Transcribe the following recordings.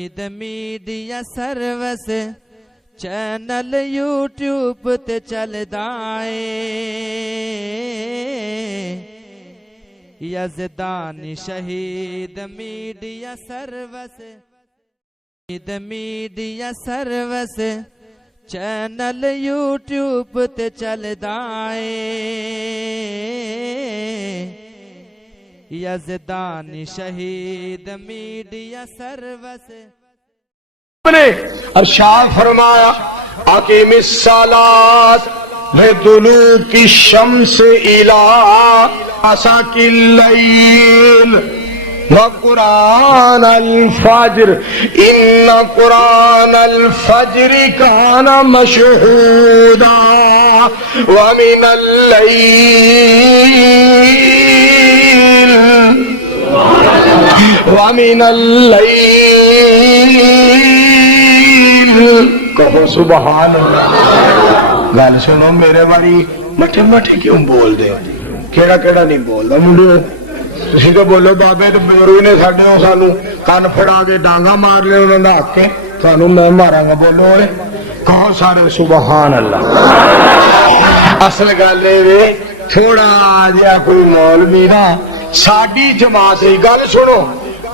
Media service channel YouTube تے چلدا اے یزدانی شہید میڈیا سروس چینل یوٹیوب تے چلدا اے یزدانی شہید میڈیا سروس ارشاد فرمایا اقیم الصلاۃ لدلوک الشمس الی غسق اللیل وقرآن الفجر ان قرآن الفجر کان مشہودا ومن اللیل کہو سبحان اللہ۔ گل سنو میرے باری مٹھے مٹھے کیوں بول دے کیڑا کیڑا نہیں بولدا منڈو تسی تو بولو بابے تو بزرگ نے ساڈے سانو کن پھڑا کے ڈانگا مار لے انہاں دا حق ہے تانوں میں ماراں گا بولو اے کہو سارے سبحان اللہ۔ اصل گل اے تھوڑا جہا کوئی مولوی نا ساڈی جماعت دی گل سنو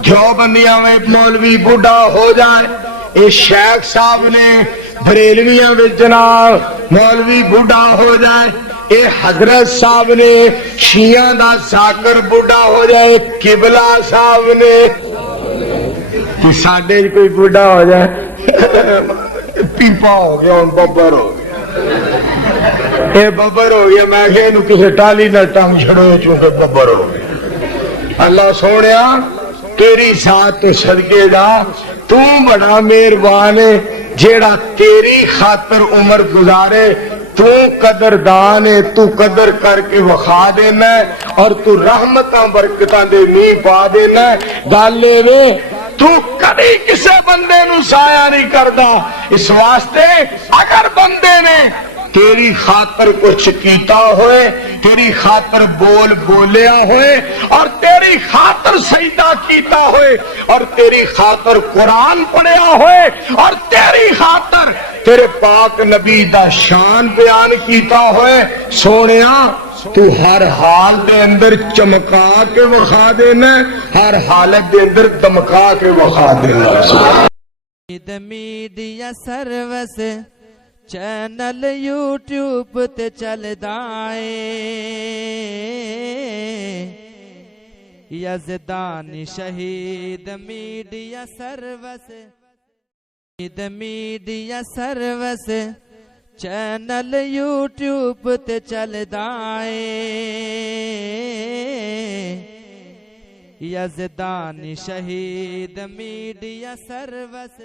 دیوبندیاں میں مولوی بوڑھا ہو جائے اے شیخ صاحب نے بریلویاں وچ جناب مولوی بوڑھا ہو جائے اے حضرت صاحب نے شیعہ دا ذاکر بوڑھا ہو جائے قبلہ صاحب نے ساڈے کوئی بوڑھا ہو جائے پیپا ہو گیا ہوں ببر ہو گیا اے ببر ہو گیا میں کہ انہوں کسے ٹالی نہ ٹنگ چھڑو چونکہ ببر ہو گیا۔ اللہ سونیا تیری ذات تو صدقے دا تو بڑا مہربان ہے جیڑا تیری خاطر عمر گزارے تو قدردان ہے تو قدر کر کے وخا دینا ہے اور تو رحمتاں برکتاں دے نہیں پا دینا ہے گالے وے تو کدی کسے بندے نو سایہ نہیں کردا اس واسطے اگر بندے نے تیری خاطر کچھ کیتا ہوئے تیری خاطر بول بولیا ہوئے اور تیری خاطر سجدہ کیتا ہوئے اور تیری خاطر قرآن پڑھیا ہوئے اور تیری خاطر تیرے پاک نبی دا شان بیان کیتا ہوئے سونیا تو ہر حال دے اندر چمکا کے وخا دینا ہر حالت دے اندر دمکا کے وخا دینا۔ میڈیا سروس چینل یوٹیوب تے چلدا اے یزدانی شہید میڈیا سروس چینل یوٹیوب تے چلدا اے یزدانی شہید میڈیا سروس